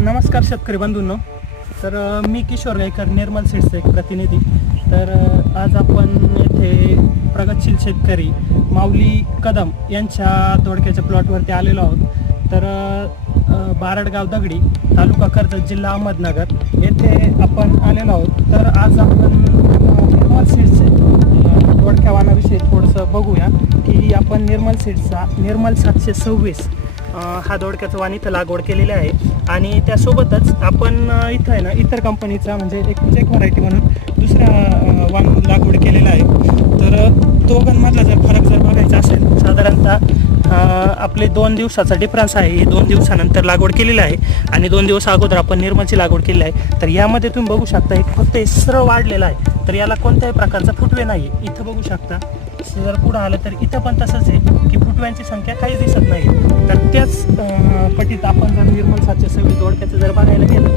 नमस्कार शेतकरी बंधूंनो. तर मी किशोर गायकर निर्मल सीड्सचे एक प्रतिनिधी. तर आज आपण येथे प्रगतशील शेतकरी माऊली कदम यांच्या दोडक्याच्या प्लॉटवरती आलेलो आहोत. तर बारडगाव दगडी तालुका कर्जत जिल्हा अहमदनगर येथे आपण आलेलो आहोत. तर आज आपण निर्मल सीड्सचे दोडक्या वाणाविषयी थोडंसं बघूया की आपण निर्मल सीड्सचा निर्मल सातशे सव्वीस हा दोडक्याचं वाण इथं लागवड केलेली आहे. आणि त्यासोबतच आपण इथं आहे ना इतर कंपनीचा म्हणजे एक एक व्हरायटी म्हणून दुसऱ्या अ, वाण लागवड केलेला आहे. तर अ, दोघांमधला जर फरक जर बघायचा असेल साधारणतः आपले दोन दिवसाचा डिफरन्स आहे. ही दोन दिवसानंतर लागवड केलेली आहे. आणि दोन दिवस अगोदर आपण निर्मलची लागवड केलेली आहे. तर यामध्ये तुम्ही बघू शकता एक फक्त हे सरळ वाढलेला आहे. तर याला कोणत्याही प्रकारचा फुटवे नाही इथं बघू शकता. जर पुढं आलं तर इथं पण तसंच आहे की फुटव्यांची संख्या काहीच दिसत नाही. तर त्याच पटीत आपण जर निर्मल सातशे सव्वीस दोडक्याचं जर बघायला गेलं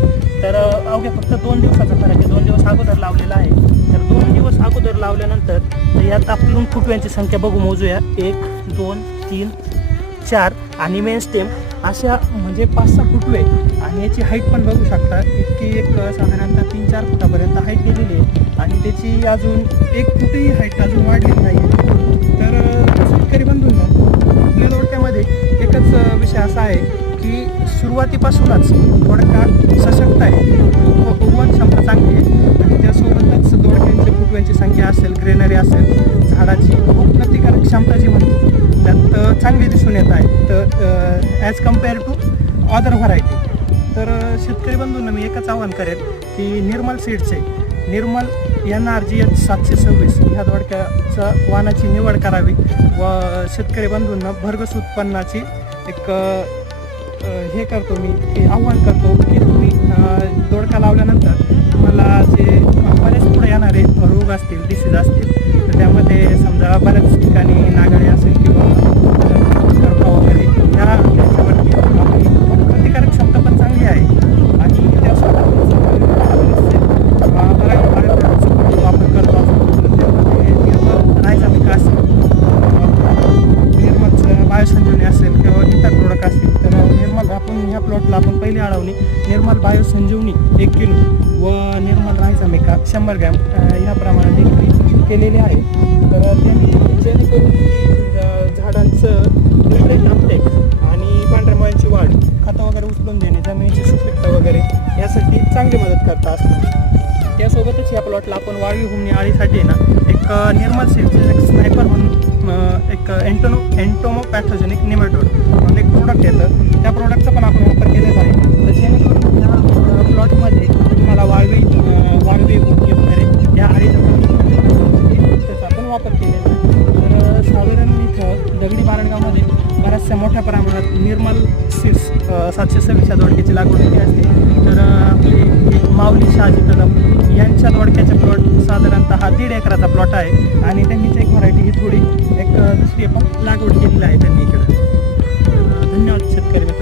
तर अं, अवघ्या फक्त दोन दिवसाचा फरक आहे. दोन दिवस अगोदर लावलेला आहे. तर दोन दिवस अगोदर लावल्यानंतर तर यात आपण फुटव्यांची संख्या बघू मोजूया. एक दोन तीन चार आणि मेन स्टेम अशा म्हणजे पाच सहा फुटवे आणि याची हाईट पण बघू शकता. इतकी एक साधारणतः तीन चार फुटापर्यंत हाईट गेलेली आहे. आणि त्याची अजून एक फुटही हाईट अजून वाढलेली नाही तर शेतकरी बंधून आपल्या दोडक्यामध्ये एकच विषय असा आहे की सुरुवातीपासूनच दोडका सशक्त आहे. हो, उ- उगवण क्षमता चांगली आहे. आणि त्यासोबतच दोडक्यांची फुटव्यांची संख्या असेल ग्रेनरी असेल झाडाची प्रतिकारक क्षमता जी म्हणतो त्यात चांगली दिसून येत आहे. तर as compare to other variety तर शेतकरी बंधूंना मी एकच आवाहन करेल की Nirmal सीडचे Nirmal N R G H सातशे सव्वीस ह्या दोडक्याचा वाहनाची निवड करावी व शेतकरी बंधूंना भरघस उत्पन्नाची एक हे करतो मी की आव्हान करतो की तुम्ही दोडका लावल्यानंतर तुम्हाला जे बरेच पुढे येणारे रोग असतील डिसीज असतील तर त्यामध्ये समजा बऱ्याच ठिकाणी नागाळे असेल प्लॉटला आपण पहिली अडवणी निर्मल बायोसंजीवनी एक किलो. व निर्मल राहायचा मेका शंभर ग्रॅम. या प्रमाणात विक्री केलेली आहे. तर त्यांनी जेणेकरून झाडांचं न्यूट्रेट अपटेक आणि पांढऱ्या मुळ्यांची वाढ खतं वगैरे उचलून देणे जमिनीची सुपीकता वगैरे यासाठी चांगली मदत करतात असतात त्यासोबतच या प्लॉटला आपण वाळवी हुमणी आळीसाठी ना एक निर्मल सीडचे एक स्नायपर म्हणून एक एन्टोनो एन्टोमो पॅथोजेनिक निमेटोड म्हणून एक प्रोडक्ट येतं. त्या प्रोडक्टचा बऱ्याचशा मोठ्या प्रमाणात निर्मल सीड्स सातशे सव्वीसच्या दोडक्याची लागवड केली असते. तर आपली माऊली शहाजी कदम यांच्या दोडक्याचे प्लॉट साधारणतः हा दीड एकराचा प्लॉट आहे आणि त्यांनीच एक व्हरायटी ही थोडी एक दुसरी पण लागवड केलेली आहे त्यांनी इकडं. धन्यवाद शेतकरी मित्र